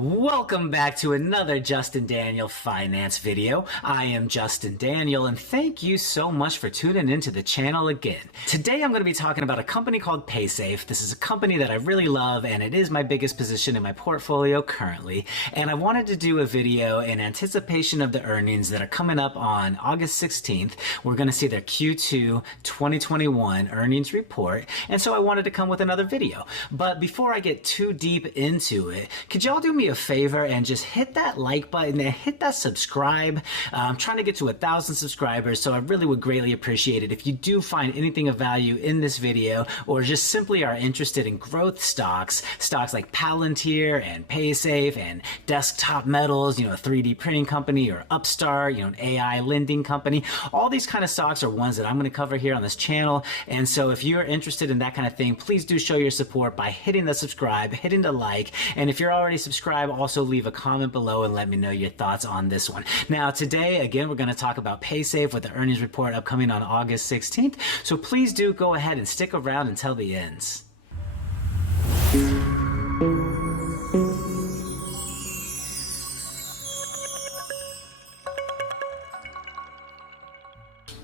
Welcome back to another Justin Daniel Finance video. I am Justin Daniel and thank you so much for tuning into the channel again. Today I'm going to be talking about a company called Paysafe. This is a company that I really love and it is my biggest position in my portfolio currently. And I wanted to do a video in anticipation of the earnings that are coming up on August 16th. We're going to see their Q2 2021 earnings report. And so I wanted to come with another video. But before I get too deep into it, could y'all do me a favor and just hit that like button and hit that subscribe. I'm trying to get to 1,000 subscribers, so I really would greatly appreciate it if you do find anything of value in this video or just simply are interested in growth stocks like Palantir and Paysafe and Desktop Metals, a 3D printing company, or Upstart, an AI lending company. All these kind of stocks are ones that I'm going to cover here on this channel. And so if you're interested in that kind of thing, please do show your support by hitting the subscribe, hitting the like, and if you're already subscribed, also leave a comment below and let me know your thoughts on this one. Now today, again, we're going to talk about Paysafe with the earnings report upcoming on August 16th. So please do go ahead and stick around until the ends.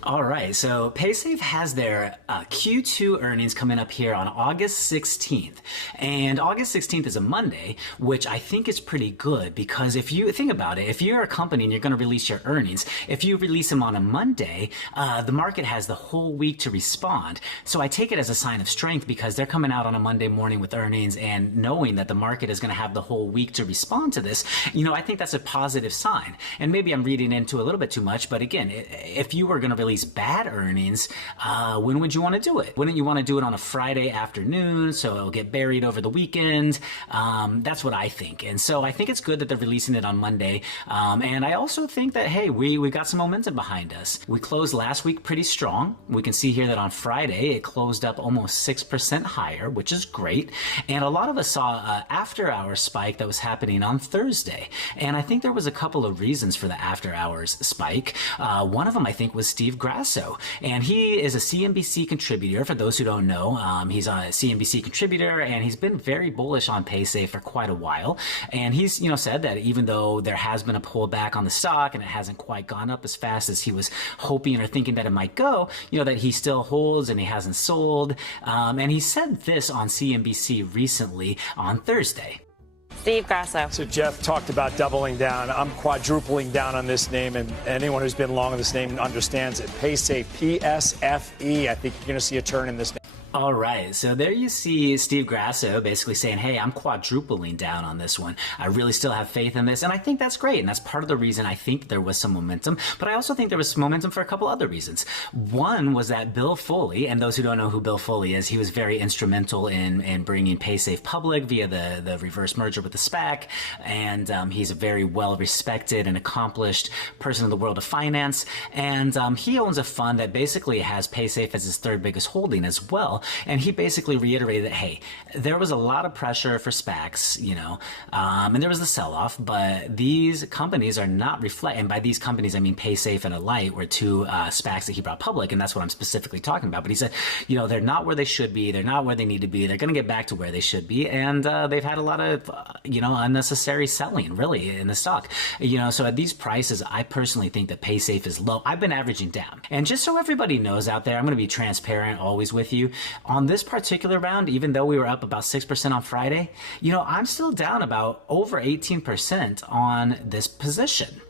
All right, so Paysafe has their Q2 earnings coming up here on August 16th. And August 16th is a Monday, which I think is pretty good because if you think about it, if you're a company and you're going to release your earnings, if you release them on a Monday, the market has the whole week to respond. So I take it as a sign of strength because they're coming out on a Monday morning with earnings and knowing that the market is going to have the whole week to respond to this, I think that's a positive sign. And maybe I'm reading into a little bit too much, but again, if you were going to release bad earnings, when would you want to do it? Wouldn't you want to do it on a Friday afternoon so it'll get buried over the weekend? That's what I think. And so I think it's good that they're releasing it on Monday. And I also think that, hey, we got some momentum behind us. We closed last week pretty strong. We can see here that on Friday it closed up almost 6% higher, which is great. And a lot of us saw an after hours spike that was happening on Thursday. And I think there was a couple of reasons for the after hours spike. One of them I think was Steve Grasso, and he is a CNBC contributor. For those who don't know, he's a CNBC contributor, and he's been very bullish on Paysafe for quite a while. And he's, said that even though there has been a pullback on the stock and it hasn't quite gone up as fast as he was hoping or thinking that it might go, that he still holds and he hasn't sold. And he said this on CNBC recently on Thursday. Steve Grasso. So Jeff talked about doubling down. I'm quadrupling down on this name, and anyone who's been long on this name understands it. Paysafe, PSFE. I think you're going to see a turn in this name. All right, so there you see Steve Grasso basically saying, hey, I'm quadrupling down on this one. I really still have faith in this, and I think that's great, and that's part of the reason I think there was some momentum, but I also think there was some momentum for a couple other reasons. One was that Bill Foley, and those who don't know who Bill Foley is, he was very instrumental in bringing Paysafe public via the reverse merger with the SPAC, and he's a very well-respected and accomplished person in the world of finance, and he owns a fund that basically has Paysafe as his third biggest holding as well. And he basically reiterated that, hey, there was a lot of pressure for SPACs, and there was a sell-off, but these companies are not reflect. And by these companies, I mean Paysafe and Alight were two SPACs that he brought public, and that's what I'm specifically talking about. But he said, they're not where they should be. They're not where they need to be. They're going to get back to where they should be. And they've had a lot of, unnecessary selling, really, in the stock. So at these prices, I personally think that Paysafe is low. I've been averaging down. And just so everybody knows out there, I'm going to be transparent always with you. On this particular round, even though we were up about 6% on Friday, I'm still down about over 18% on this position.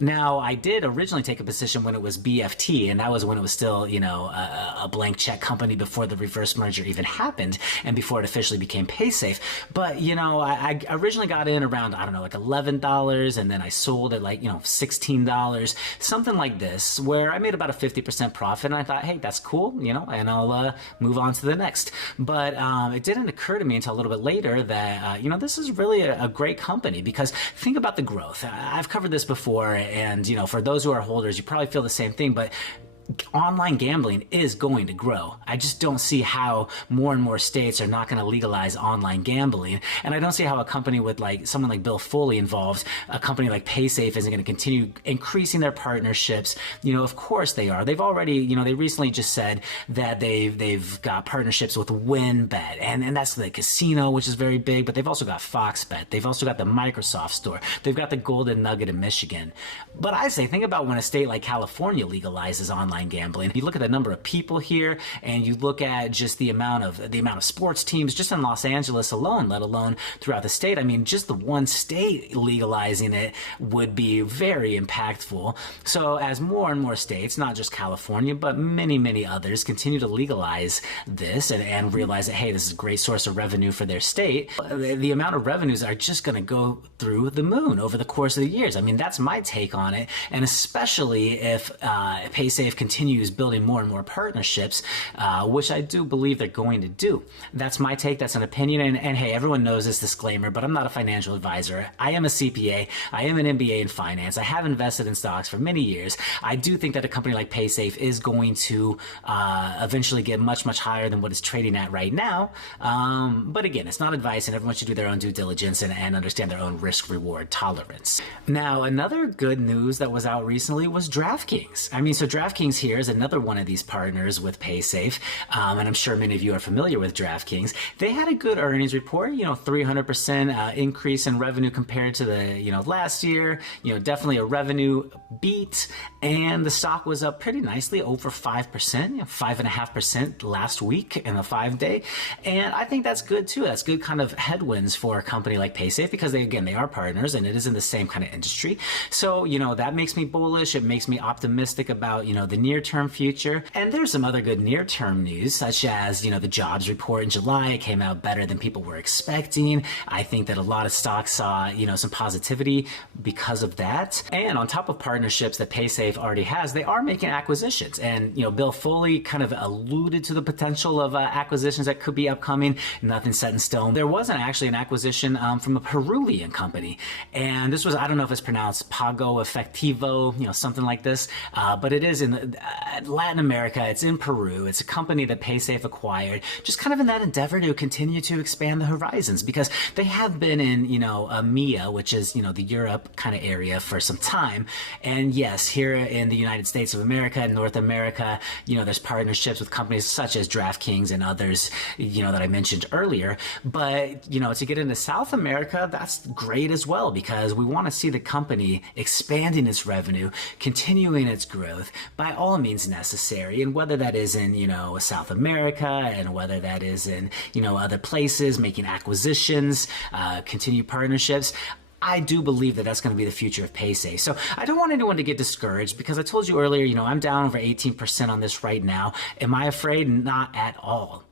Now, I did originally take a position when it was BFT, and that was when it was still, a blank check company before the reverse merger even happened and before it officially became Paysafe. But, I originally got in around, like $11, and then I sold at $16, something like this, where I made about a 50% profit, and I thought, hey, that's cool, and I'll move on to the next. But it didn't occur to me until a little bit later that, this is really a great company because think about the growth. I've covered this before, and, for those who are holders, you probably feel the same thing, but online gambling is going to grow. I just don't see how more and more states are not going to legalize online gambling. And I don't see how a company with like someone like Bill Foley involved, a company like Paysafe isn't going to continue increasing their partnerships. Of course they are. They've already, they recently just said that they've got partnerships with WinBet, and that's the casino, which is very big, but they've also got Fox Bet. They've also got the Microsoft Store. They've got the Golden Nugget in Michigan. But I say, think about when a state like California legalizes online gambling. You look at the number of people here, and you look at just the amount of sports teams just in Los Angeles alone, let alone throughout the state. I mean, just the one state legalizing it would be very impactful. So as more and more states, not just California, but many, many others, continue to legalize this and realize that, hey, this is a great source of revenue for their state, the amount of revenues are just going to go through the moon over the course of the years. I mean, that's my take on it. And especially if Paysafe continues building more and more partnerships, which I do believe they're going to do. That's my take. That's an opinion. And hey, everyone knows this disclaimer, but I'm not a financial advisor. I am a CPA. I am an MBA in finance. I have invested in stocks for many years. I do think that a company like Paysafe is going to eventually get much, much higher than what it's trading at right now. But again, it's not advice, and everyone should do their own due diligence and understand their own risk-reward tolerance. Now, another good news that was out recently was DraftKings. I mean, so DraftKings here is another one of these partners with Paysafe, and I'm sure many of you are familiar with DraftKings. They had a good earnings report, 300% increase in revenue compared to the, last year, definitely a revenue beat, and the stock was up pretty nicely, over 5%, 5.5% last week in the 5-day, and I think that's good too. That's good kind of headwinds for a company like Paysafe because they are partners and it is in the same kind of industry. So, that makes me bullish. It makes me optimistic about, the near-term future. And there's some other good near-term news, such as, the jobs report in July came out better than people were expecting. I think that a lot of stocks saw, some positivity because of that. And on top of partnerships that Paysafe already has, they are making acquisitions. And, Bill Foley kind of alluded to the potential of acquisitions that could be upcoming. Nothing set in stone. There wasn't actually an acquisition from a Peruvian company. And this was, I don't know if it's pronounced Pago Efectivo, something like this. But it is in Latin America. It's in Peru. It's a company that Paysafe acquired, just kind of in that endeavor to continue to expand the horizons because they have been in, EMEA, which is, the Europe kind of area for some time. And yes, here in the United States of America and North America, there's partnerships with companies such as DraftKings and others, that I mentioned earlier. But, to get into South America, that's great as well because we want to see the company expanding its revenue, continuing its growth by all means necessary. And whether that is in, South America and whether that is in, other places, making acquisitions, continue partnerships, I do believe that that's going to be the future of Paysafe. So I don't want anyone to get discouraged because I told you earlier, I'm down over 18% on this right now. Am I afraid? Not at all.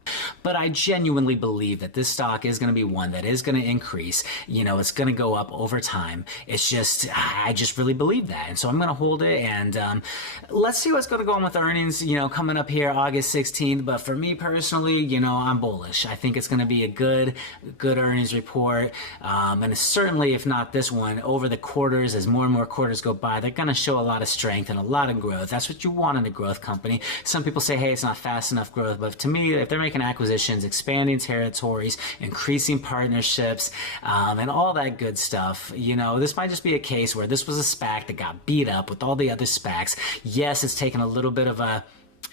But I genuinely believe that this stock is going to be one that is going to increase. It's going to go up over time. It's just, I just really believe that. And so I'm going to hold it and let's see what's going to go on with earnings, coming up here August 16th. But for me personally, I'm bullish. I think it's going to be a good earnings report. And it's certainly, if not this one, over the quarters, as more and more quarters go by, they're going to show a lot of strength and a lot of growth. That's what you want in a growth company. Some people say, hey, it's not fast enough growth. But to me, if they're making acquisitions, expanding territories, increasing partnerships, and all that good stuff, this might just be a case where this was a SPAC that got beat up with all the other SPACs. Yes, it's taken a little bit of a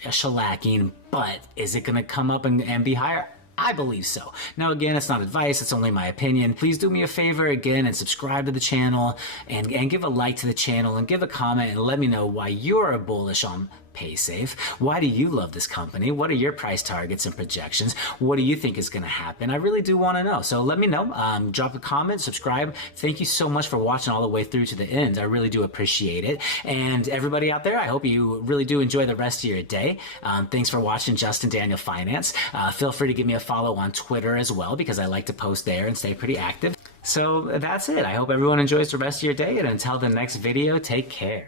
shellacking, but is it going to come up and be higher? I believe so. Now, again, it's not advice. It's only my opinion. Please do me a favor again and subscribe to the channel and give a like to the channel and give a comment and let me know why you're bullish on Paysafe. Why do you love this company? What are your price targets and projections? What do you think is going to happen? I really do want to know. So let me know. Drop a comment, subscribe. Thank you so much for watching all the way through to the end. I really do appreciate it. And everybody out there, I hope you really do enjoy the rest of your day. Thanks for watching Justin Daniel Finance. Feel free to give me a follow on Twitter as well because I like to post there and stay pretty active. So that's it. I hope everyone enjoys the rest of your day. And until the next video, take care.